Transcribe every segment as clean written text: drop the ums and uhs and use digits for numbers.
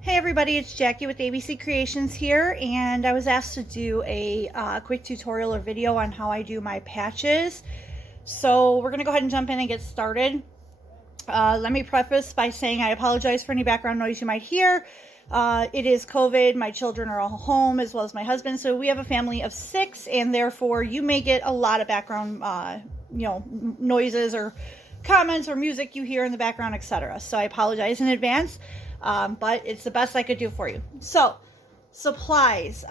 Hey everybody, it's Jackie with ABC Creations here, and I was asked to do a quick tutorial or video on how I do my patches. So we're going to go ahead and jump in and get started. Let me preface by saying I apologize for any background noise you might hear. It is COVID, my children are all home as well as my husband, so we have a family of 6, and therefore you may get a lot of background noises or comments or music you hear in the background, etc. So I apologize in advance. But it's the best I could do for you. So, supplies.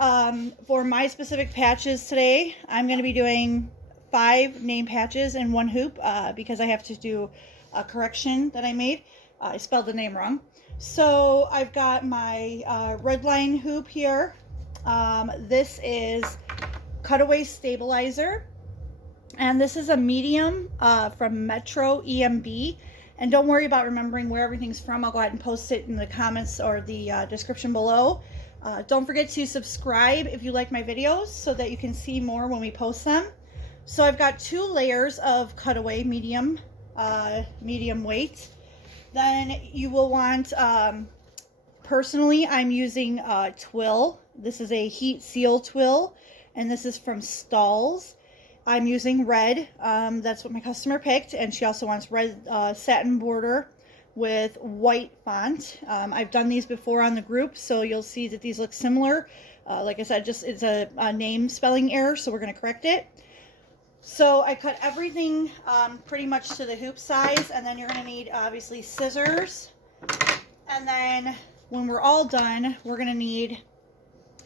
For my specific patches today, I'm going to be doing 5 name patches and 1 hoop because I have to do a correction that I made. I spelled the name wrong. So, I've got my red line hoop here. This is Cutaway Stabilizer. And this is a medium from Metro EMB. And don't worry about remembering where everything's from. I'll go ahead and post it in the comments or the description below. Don't forget to subscribe if you like my videos so that you can see more when we post them. So I've got 2 layers of Cutaway medium weight. Then you will want, personally, I'm using twill. This is a heat seal twill, and this is from Stalls. I'm using red, that's what my customer picked, and she also wants red satin border with white font. I've done these before on the group, so you'll see that these look similar. Like I said, it's a name spelling error, so we're going to correct it. So I cut everything pretty much to the hoop size, and then you're going to need, obviously, scissors. And then when we're all done, we're going to need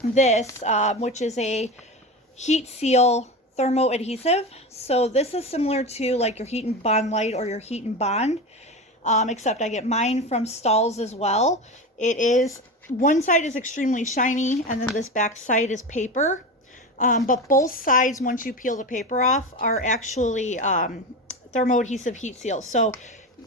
this, which is a heat seal thermo adhesive. So this is similar to like your Heat and Bond Light or your Heat and Bond, except I get mine from Stalls as well. It is, one side is extremely shiny, and then this back side is paper. But both sides, once you peel the paper off, are actually thermo adhesive heat seals. So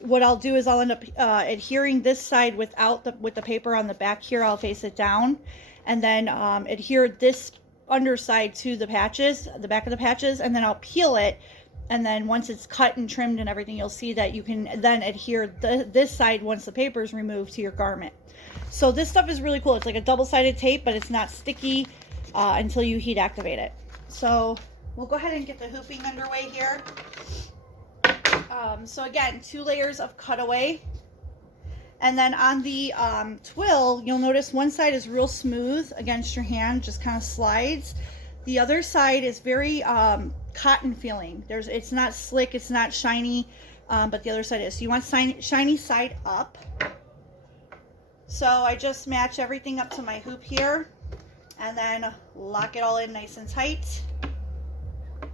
what I'll do is I'll end up adhering this side with the paper on the back here. I'll face it down, and then adhere this underside to the patches, the back of the patches, and then I'll peel it, and then once it's cut and trimmed and everything, you'll see that you can then adhere this side once the paper is removed to your garment. So this stuff is really cool. It's like a double-sided tape, but it's not sticky until you heat activate it. So we'll go ahead and get the hooping underway here. So again, 2 layers of Cutaway. And then on the twill, you'll notice one side is real smooth against your hand, just kind of slides. The other side is very cotton feeling. It's not slick, it's not shiny, but the other side is. So you want shiny side up. So I just match everything up to my hoop here, and then lock it all in nice and tight. I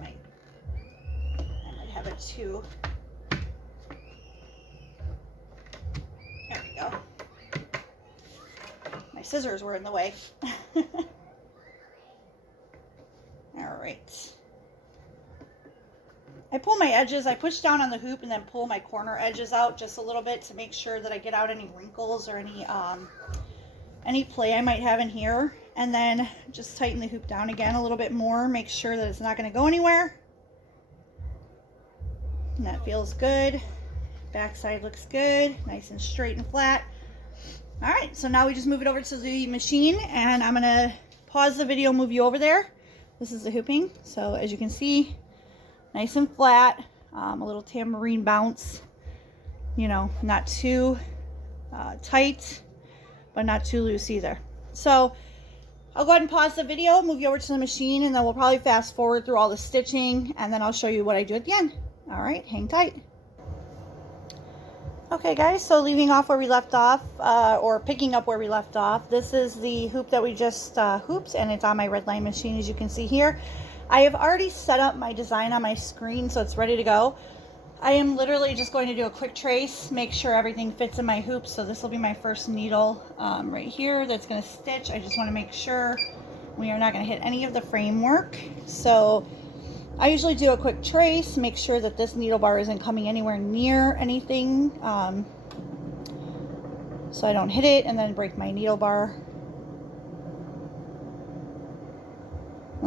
might have it too. There we go. My scissors were in the way. All right. I pull my edges, I push down on the hoop and then pull my corner edges out just a little bit to make sure that I get out any wrinkles or any play I might have in here. And then just tighten the hoop down again a little bit more, make sure that it's not going to go anywhere. And that feels good. Backside looks good, nice and straight and flat. All right, so now we just move it over to the machine, and I'm gonna pause the video, move you over there. This is the hooping. So as you can see, nice and flat, a little tambourine bounce, you know, not too tight, but not too loose either. So I'll go ahead and pause the video, move you over to the machine, and then we'll probably fast forward through all the stitching, and then I'll show you what I do at the end. All right, hang tight. Okay guys, so leaving off where we left off, or picking up where we left off, this is the hoop that we just hooped, and it's on my red line machine, as you can see here. I have already set up my design on my screen, so it's ready to go. I am literally just going to do a quick trace, make sure everything fits in my hoop. So this will be my first needle right here that's going to stitch. I just want to make sure we are not going to hit any of the framework. So I usually do a quick trace, make sure that this needle bar isn't coming anywhere near anything, so I don't hit it and then break my needle bar.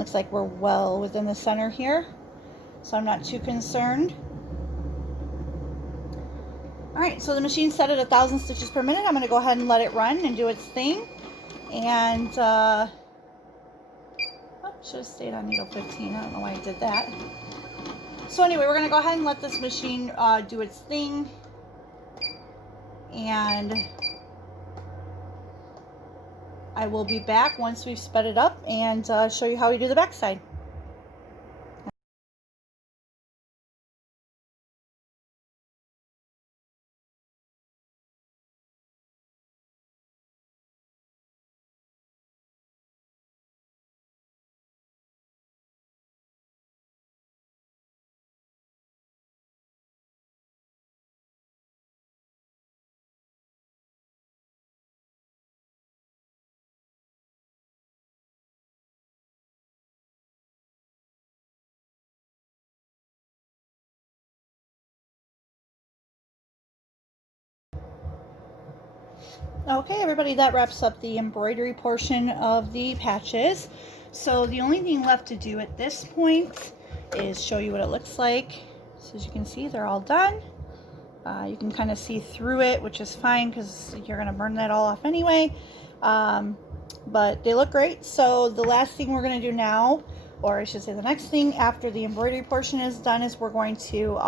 Looks like we're well within the center here, so I'm not too concerned. Alright, so the machine's set at 1,000 stitches per minute. I'm going to go ahead and let it run and do its thing. And, should have stayed on needle 15. I don't know why I did that. So anyway, we're going to go ahead and let this machine do its thing. And I will be back once we've sped it up and show you how we do the back side. Okay, everybody, that wraps up the embroidery portion of the patches. So the only thing left to do at this point is show you what it looks like. So as you can see, they're all done. You can kind of see through it, which is fine because you're going to burn that all off anyway. But they look great. So the last thing we're going to do now, or I should say the next thing after the embroidery portion is done, is we're going to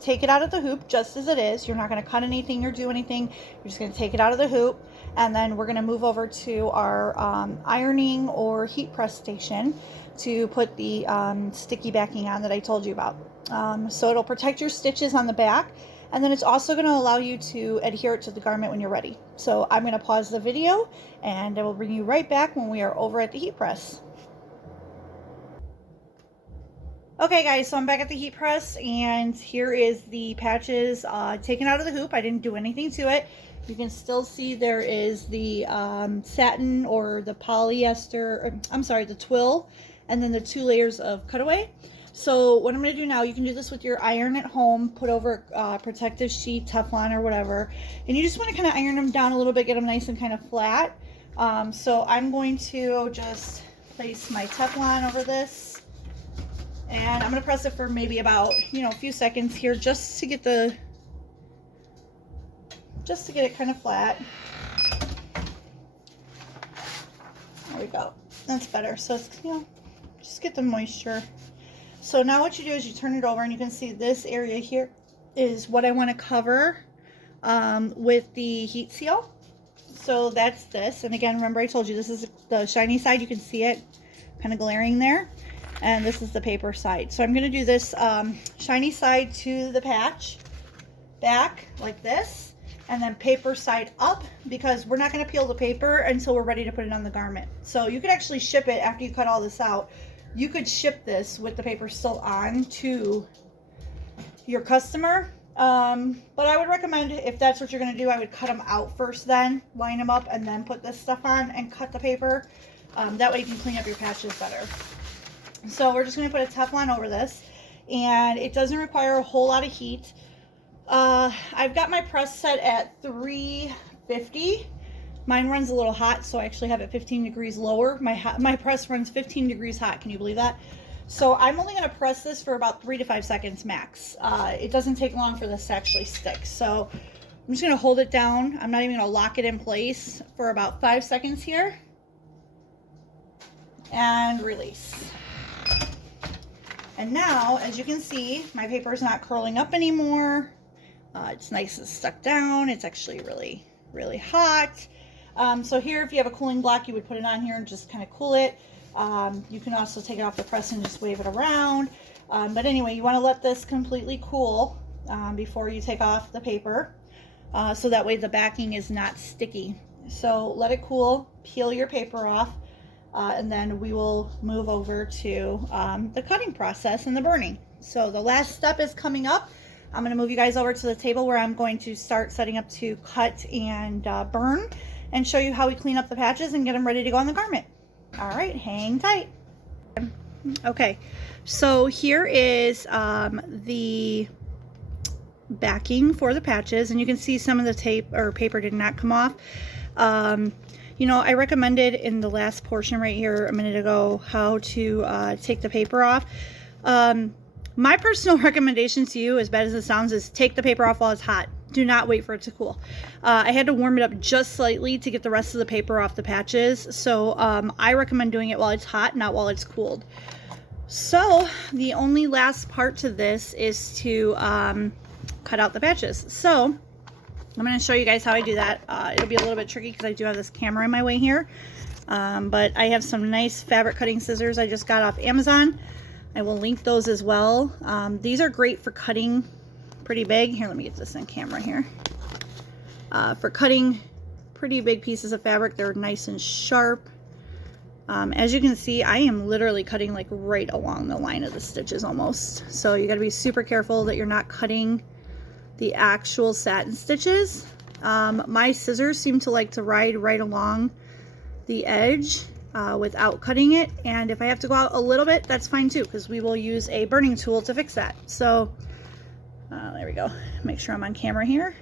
take it out of the hoop just as it is. You're not going to cut anything or do anything. You're just going to take it out of the hoop, and then we're going to move over to our ironing or heat press station to put the sticky backing on that I told you about. So it'll protect your stitches on the back, and then it's also going to allow you to adhere it to the garment when you're ready. So I'm going to pause the video, and I will bring you right back when we are over at the heat press. Okay guys, so I'm back at the heat press, and here is the patches taken out of the hoop. I didn't do anything to it. You can still see there is the satin or the polyester, I'm sorry, the twill, and then the 2 layers of cutaway. So what I'm going to do now, you can do this with your iron at home, put over a protective sheet, Teflon or whatever, and you just want to kind of iron them down a little bit, get them nice and kind of flat. So I'm going to just place my Teflon over this. And I'm going to press it for maybe about, a few seconds here just to get it kind of flat. There we go. That's better. So it's, just get the moisture. So now what you do is you turn it over, and you can see this area here is what I want to cover with the heat seal. So that's this. And again, remember I told you this is the shiny side. You can see it kind of glaring there. And this is the paper side. So I'm going to do this shiny side to the patch, back like this, and then paper side up, because we're not going to peel the paper until we're ready to put it on the garment. So you could actually ship it after you cut all this out. You could ship this with the paper still on to your customer. But I would recommend, if that's what you're going to do, I would cut them out first, then line them up, and then put this stuff on and cut the paper. That way you can clean up your patches better. So we're just going to put a Teflon over this, and it doesn't require a whole lot of heat. I've got my press set at 350. Mine runs a little hot, so I actually have it 15 degrees lower. My press runs 15 degrees hot. Can you believe that? So I'm only going to press this for about 3 to 5 seconds max. It doesn't take long for this to actually stick. So I'm just going to hold it down. I'm not even going to lock it in place for about 5 seconds here. And release. And now, as you can see, my paper is not curling up anymore. It's nice and stuck down. It's actually really, really hot. So here, if you have a cooling block, you would put it on here and just kind of cool it. You can also take it off the press and just wave it around. But anyway, you want to let this completely cool before you take off the paper. So that way the backing is not sticky. So let it cool, peel your paper off. And then we will move over to the cutting process and the burning. So the last step is coming up. I'm going to move you guys over to the table where I'm going to start setting up to cut and burn, and show you how we clean up the patches and get them ready to go on the garment. All right, hang tight. Okay, so here is the backing for the patches, and you can see some of the tape or paper did not come off. You know, I recommended in the last portion right here a minute ago how to take the paper off. My personal recommendation to you, as bad as it sounds, is take the paper off while it's hot. Do not wait for it to cool. I had to warm it up just slightly to get the rest of the paper off the patches. So I recommend doing it while it's hot, not while it's cooled. So the only last part to this is to cut out the patches. So I'm going to show you guys how I do that. It'll be a little bit tricky because I do have this camera in my way here. But I have some nice fabric cutting scissors I just got off Amazon. I will link those as well. These are great for cutting pretty big. Here, let me get this in camera here. For cutting pretty big pieces of fabric, they're nice and sharp. As you can see, I am literally cutting like right along the line of the stitches almost. So you got to be super careful that you're not cutting the actual satin stitches. My scissors seem to like to ride right along the edge without cutting it, and if I have to go out a little bit, that's fine too, because we will use a burning tool to fix that. So there we go. Make sure I'm on camera here.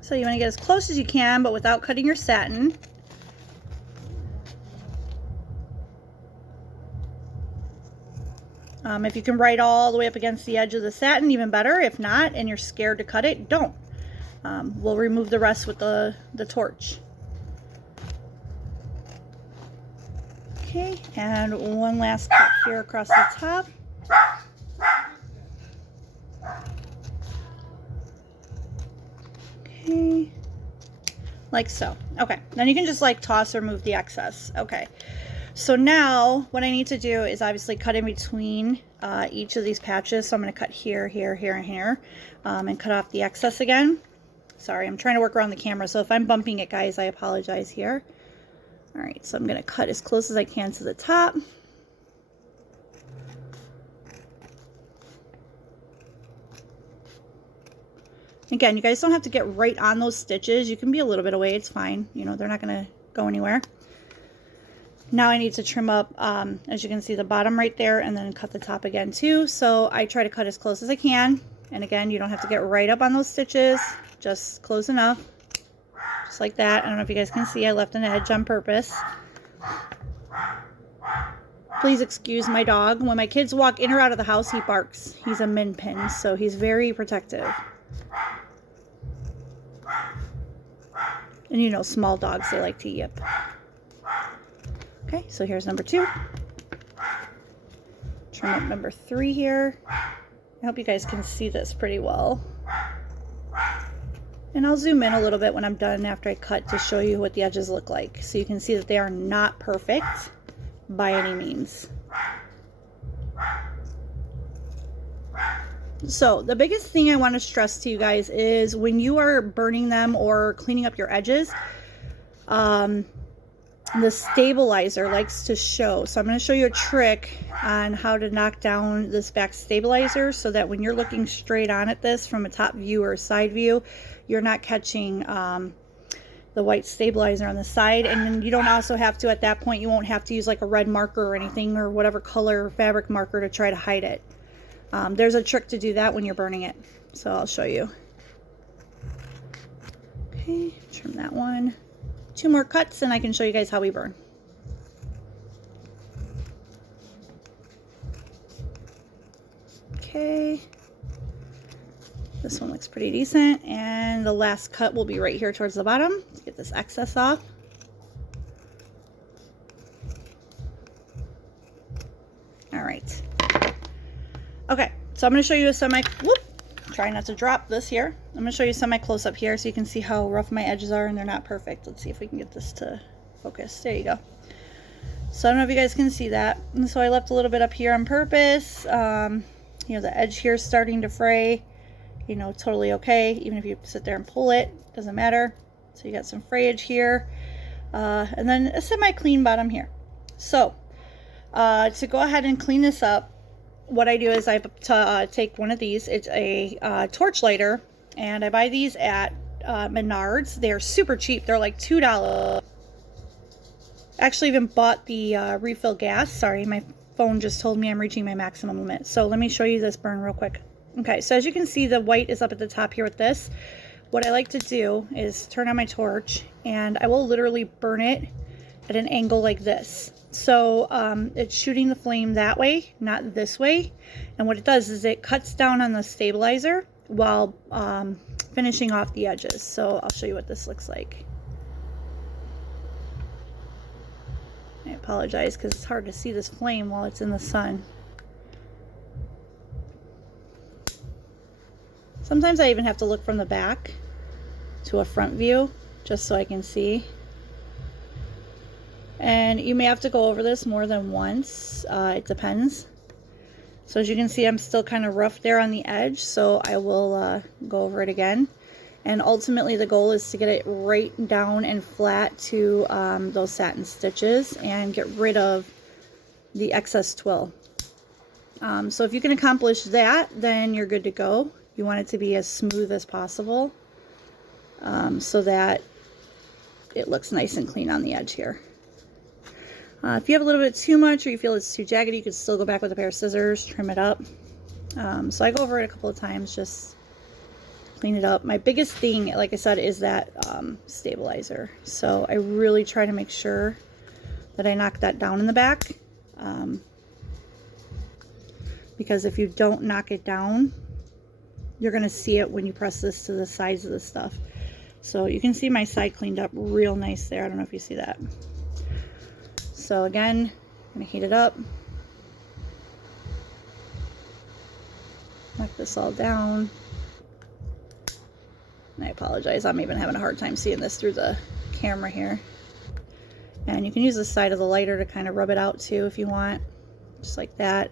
So you want to get as close as you can, but without cutting your satin. If you can ride all the way up against the edge of the satin, even better. If not, and you're scared to cut it, don't. We'll remove the rest with the torch. Okay, and one last cut here across the top. Okay, like so. Okay, then you can just like toss or move the excess. Okay, so now what I need to do is obviously cut in between each of these patches. So I'm going to cut here, here, here, and here, and cut off the excess again. Sorry, I'm trying to work around the camera, so if I'm bumping it, guys, I apologize here. All right, so I'm going to cut as close as I can to the top. Again, you guys don't have to get right on those stitches. You can be a little bit away. It's fine. You know, they're not going to go anywhere. Now I need to trim up, as you can see, the bottom right there, and then cut the top again too. So I try to cut as close as I can. And again, you don't have to get right up on those stitches. Just close enough. Just like that. I don't know if you guys can see, I left an edge on purpose. Please excuse my dog. When my kids walk in or out of the house, he barks. He's a min pin, so he's very protective. And you know, small dogs, they like to yip. Okay, so here's number 2. Trim up number 3 here. I hope you guys can see this pretty well. And I'll zoom in a little bit when I'm done after I cut to show you what the edges look like. So you can see that they are not perfect by any means. So the biggest thing I want to stress to you guys is when you are burning them or cleaning up your edges, the stabilizer likes to show. So I'm going to show you a trick on how to knock down this back stabilizer so that when you're looking straight on at this from a top view or a side view, you're not catching the white stabilizer on the side. And then you don't also have to, at that point, you won't have to use like a red marker or anything or whatever color fabric marker to try to hide it. There's a trick to do that when you're burning it. So I'll show you. Okay, trim that one. 2 more cuts and I can show you guys how we burn. Okay. This one looks pretty decent. And the last cut will be right here towards the bottom to get this excess off. All right. Okay, so I'm going to show you a try not to drop this here. I'm going to show you semi close up here so you can see how rough my edges are and they're not perfect. Let's see if we can get this to focus. There you go. So I don't know if you guys can see that. And so I left a little bit up here on purpose. You know, the edge here is starting to fray. You know, totally okay. Even if you sit there and pull it, doesn't matter. So you got some frayage here. And then a semi clean bottom here. So to go ahead and clean this up, what I do is I take one of these. It's a torch lighter, and I buy these at Menards. They're super cheap. They're like $2. Actually, even bought the refill gas. Sorry, my phone just told me I'm reaching my maximum limit. So let me show you this burn real quick. Okay, so as you can see, the white is up at the top here with this. what I like to do is turn on my torch, and I will literally burn it at an angle like this. So it's shooting the flame that way, not this way. And what it does is it cuts down on the stabilizer while finishing off the edges. So I'll show you what this looks like. I apologize because it's hard to see this flame while it's in the sun. Sometimes I even have to look from the back to a front view just so I can see. And you may have to go over this more than once. It depends. So as you can see, I'm still kind of rough there on the edge, so I will go over it again. And ultimately the goal is to get it right down and flat to those satin stitches and get rid of the excess twill. So if you can accomplish that, then you're good to go. You want it to be as smooth as possible so that it looks nice and clean on the edge here. If you have a little bit too much or you feel it's too jagged, you could still go back with a pair of scissors, trim it up. So I go over it a couple of times, just clean it up. My biggest thing, like I said, is that stabilizer. So I really try to make sure that I knock that down in the back. Because if you don't knock it down, you're going to see it when you press this to the sides of the stuff. So you can see my side cleaned up real nice there. I don't know if you see that. So again, I'm going to heat it up. Knock this all down. And I apologize, I'm even having a hard time seeing this through the camera here. And you can use the side of the lighter to kind of rub it out too if you want. Just like that.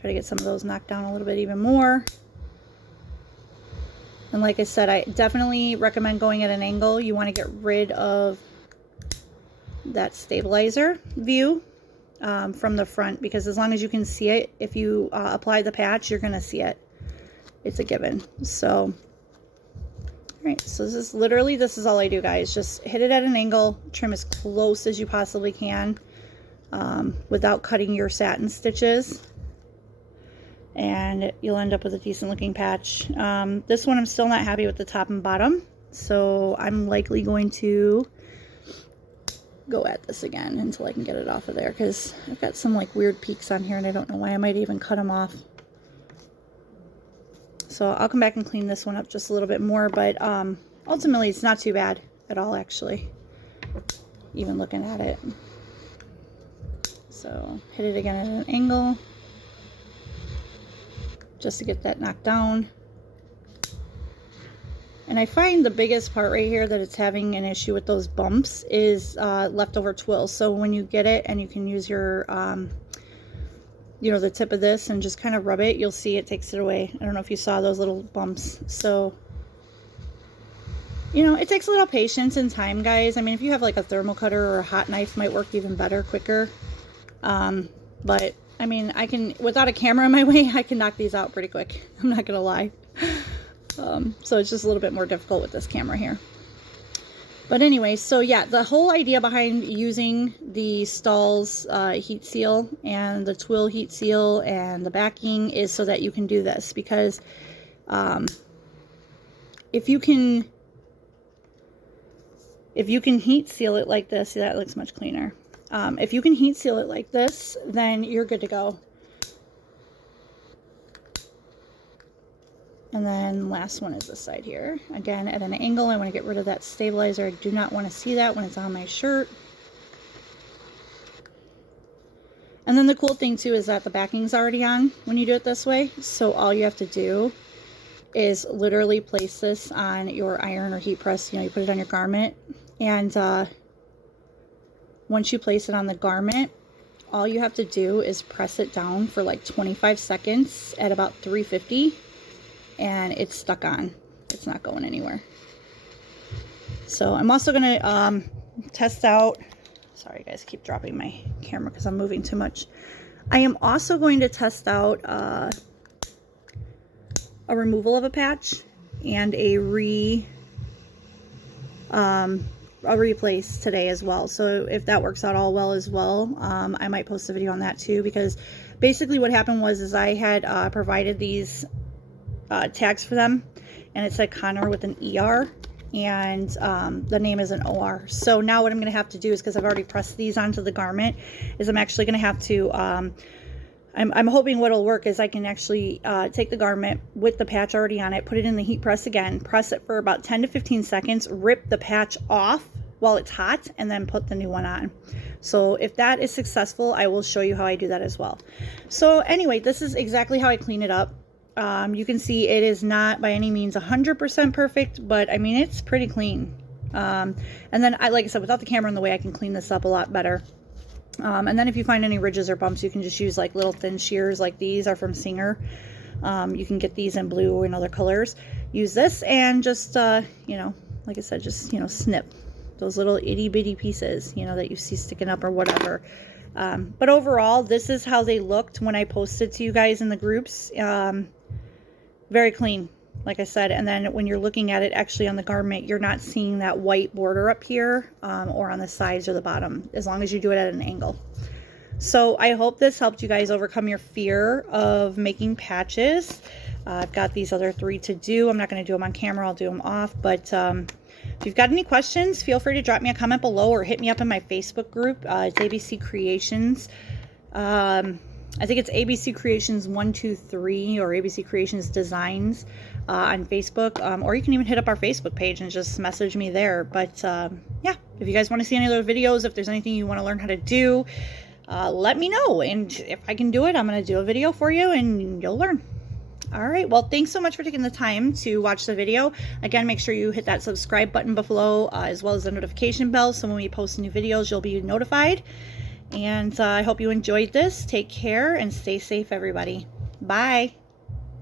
Try to get some of those knocked down a little bit even more. And like I said, I definitely recommend going at an angle. You want to get rid of that stabilizer view from the front, because as long as you can see it, if you apply the patch, you're going to see it. It's a given. So, all right, so this is all I do, guys. Just hit it at an angle, trim as close as you possibly can without cutting your satin stitches. And you'll end up with a decent looking patch. This one I'm still not happy with the top and bottom, so I'm likely going to go at this again until I can get it off of there, because I've got some like weird peaks on here and I don't know why. I might even cut them off. So I'll come back and clean this one up just a little bit more, but ultimately it's not too bad at all, actually, even looking at it. So hit it again at an angle just to get that knocked down. And I find the biggest part right here that it's having an issue with those bumps is leftover twill. So when you get it and you can use your, you know, the tip of this and just kind of rub it, you'll see it takes it away. I don't know if you saw those little bumps. So, you know, it takes a little patience and time, guys. I mean, if you have like a thermal cutter or a hot knife, might work even better, quicker. But I mean, I can, without a camera in my way, I can knock these out pretty quick. I'm not gonna lie. So it's just a little bit more difficult with this camera here. But anyway, so yeah, the whole idea behind using the stalls heat seal and the twill heat seal and the backing is so that you can do this, because if you can heat seal it like this, see, that looks much cleaner. If you can heat seal it like this, then you're good to go. And then last one is this side here. Again, at an angle, I want to get rid of that stabilizer. I do not want to see that when it's on my shirt. And then the cool thing too is that the backing's already on when you do it this way. So all you have to do is literally place this on your iron or heat press. You know, you put it on your garment, and once you place it on the garment, all you have to do is press it down for like 25 seconds at about 350, and it's stuck on. It's not going anywhere. So I'm also going to test out, sorry guys, keep dropping my camera because I'm moving too much. I am also going to test out a removal of a patch and a replace today as well. So if that works out all well as well, I might post a video on that too, because basically what happened was I had provided these tags for them, and it said Connor with an ER, and the name is an OR. So now what I'm going to have to do is, because I've already pressed these onto the garment, is I'm actually going to have to, I'm hoping what'll work is I can actually take the garment with the patch already on it, put it in the heat press again, press it for about 10 to 15 seconds, rip the patch off while it's hot, and then put the new one on. So if that is successful, I will show you how I do that as well. So anyway, this is exactly how I clean it up. You can see it is not by any means 100% perfect, but I mean, it's pretty clean. And then like I said, without the camera in the way, I can clean this up a lot better. And then if you find any ridges or bumps, you can just use like little thin shears like these are from Singer. You can get these in blue or in other colors. Use this and just, you know, like I said, just, you know, snip those little itty bitty pieces, you know, that you see sticking up or whatever. But overall, this is how they looked when I posted to you guys in the groups. Very clean, like I said. And then when you're looking at it actually on the garment, you're not seeing that white border up here or on the sides or the bottom, as long as you do it at an angle. So I hope this helped you guys overcome your fear of making patches. I've got these other 3 to do. I'm not going to do them on camera. I'll do them off. But if you've got any questions, feel free to drop me a comment below or hit me up in my Facebook group. It's ABC Creations. I think it's ABC Creations 123 or ABC Creations Designs on Facebook, or you can even hit up our Facebook page and just message me there. But yeah, if you guys want to see any other videos, if there's anything you want to learn how to do, let me know, and if I can do it, I'm going to do a video for you and you'll learn. All right, well, thanks so much for taking the time to watch the video. Again, make sure you hit that subscribe button below, as well as the notification bell, so when we post new videos, you'll be notified. And I hope you enjoyed this. Take care and stay safe, everybody. Bye.